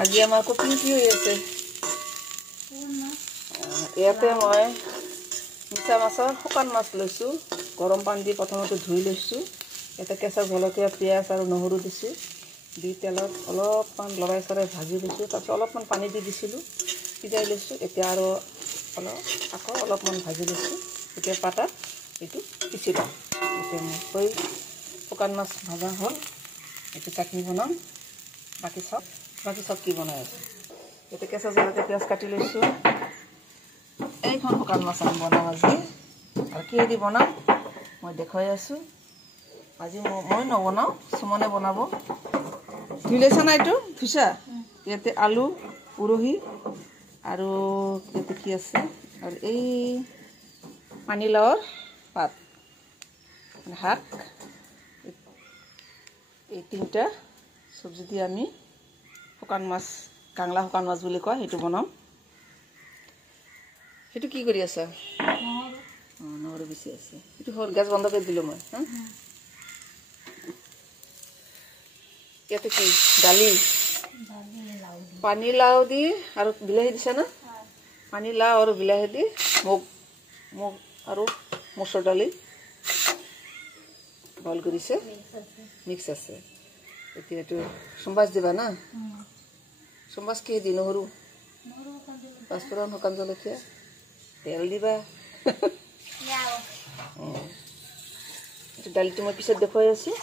আজি আমাৰ কুকিং কি হৈ আছে ইয়াতে মই মিছা মাছৰ শুকান মাছ লৈছোঁ গৰম পানী দি প্ৰথমতে ধুই লৈছোঁ ইয়াতে কেঁচা জলকীয়া পিঁয়াজ আৰু নহৰু দিছোঁ দি তেলত অলপমান লৰাই চৰাই ভাজি দিছোঁ তাৰপিছত অলপমান পানী দি দিছিলোঁ সিজাই লৈছোঁ এতিয়া আৰু আকৌ অলপমান ভাজি লৈছোঁ এতিয়া পাতাত এইটো পিচি লওঁ এতিয়া মই শুকান মাছ ভাজা হ'ল এইটো চাটনি বনাম বাকী চব কি বনাই আছোঁ এতিয়া কেঁচা জলকীয়া পিঁয়াজ কাটি লৈছোঁ এইখন শুকান মাছ আমি বনাম আজি আৰু কিহেদি বনাম মই দেখুৱাই আছোঁ আজি মই নবনাওঁ সুমনে বনাব ধুই লৈছা না এইটো ধুইছা ইয়াতে আলু উৰহি আৰু ইয়াতে কি আছে আৰু এই পানীলাওৰ পাত শাক এই তিনিটা চব্জি দি আমি শুকান মাছ কাংলা শুকান মাছ বুলি কয় সেইটো বনাম সেইটো কি কৰি আছা নহৰু বেছি আছে সেইটো হ'ল গেছ বন্ধ কৰি দিলোঁ মই ইয়াতে কি দালি পানীলাও দি আৰু বিলাহী দিছা না পানীলাও আৰু বিলাহী দি মুগ আৰু মচুৰ দালি বইল কৰিছে মিক্স আছে এতিয়া এইটো চম্বাছ দিবা না চম্বাছ কি দি নহৰু পাঁচফোৰণ শুকান জলকীয়া তেল দিবা দালিটো মই পিছত দেখুৱাই আছোঁ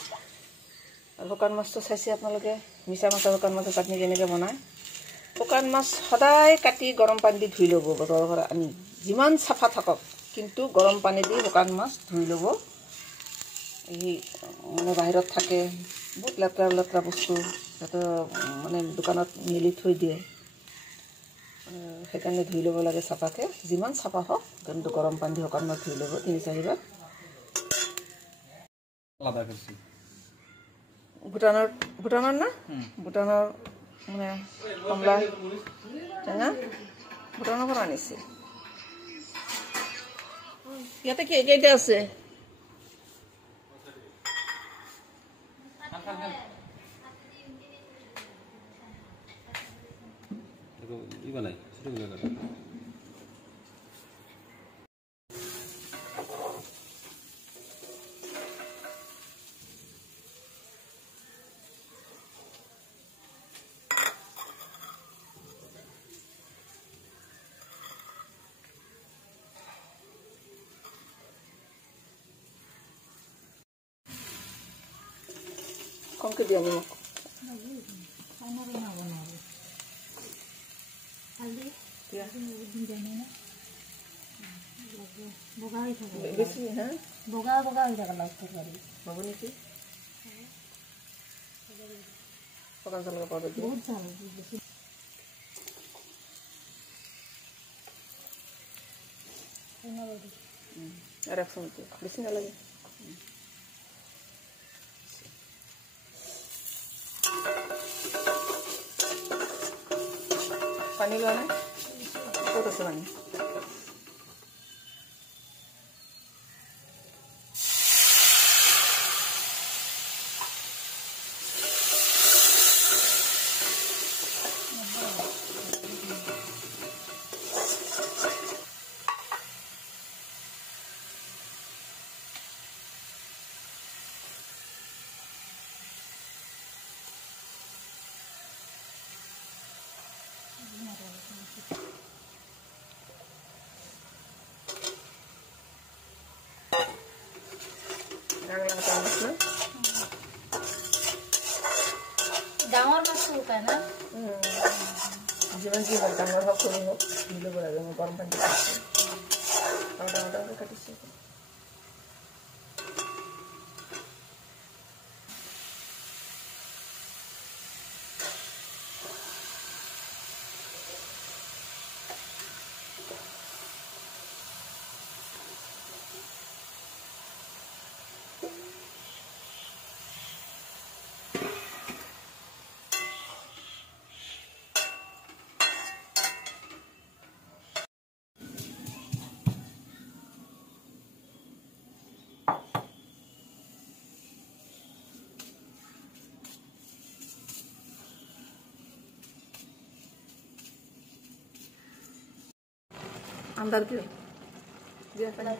আৰু শুকান মাছটো চাইছে আপোনালোকে মিছা মাছৰ শুকান মাছৰ চাটনি কেনেকৈ বনায় শুকান মাছ সদায় কাটি গৰম পানী দি ধুই ল'ব বজাৰৰ পৰা আনি যিমান চাফা থাকক কিন্তু গৰম পানী দি শুকান মাছ ধুই ল'ব এই মানে বাহিৰত থাকে বহুত লেতেৰা বস্তু সিহঁতে মানে দোকানত মেলি থৈ দিয়ে সেইকাৰণে ধুই ল'ব লাগে চাফাকৈ যিমান চাফা হওক কিন্তু গৰম পানী দি শুকান মাছ ধুই ল'ব 3-4 বাৰ ভূটানৰ না ভূটানৰ মানে কমলা টেঙা ভূটানৰ পৰা আনিছে ইয়াতে কেইটা আছে কমকে দিয়া নিমখ বেছি হ্যাঁ বগা হৈ থকা লাগতে পাৰি হ'ব নেকি শুকান জলকীয়া পাউডাৰ বহুত ভাল বেছি আর এক চামচ বেশি না লাগে পানি গানে কত আছে পানি ডাঙৰ মাছ উপায় না যিমান যি হয় ডাঙৰ হওক সৰু হওক দি ল'ব লাগে মই গৰম পানী কাটিছোঁ আন্দাৰ দিওঁ দিয়া পানী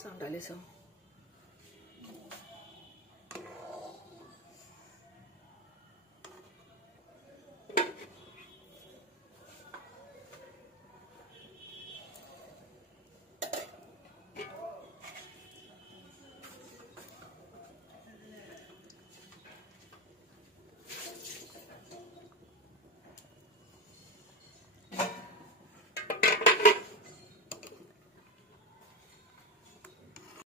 Sandali so.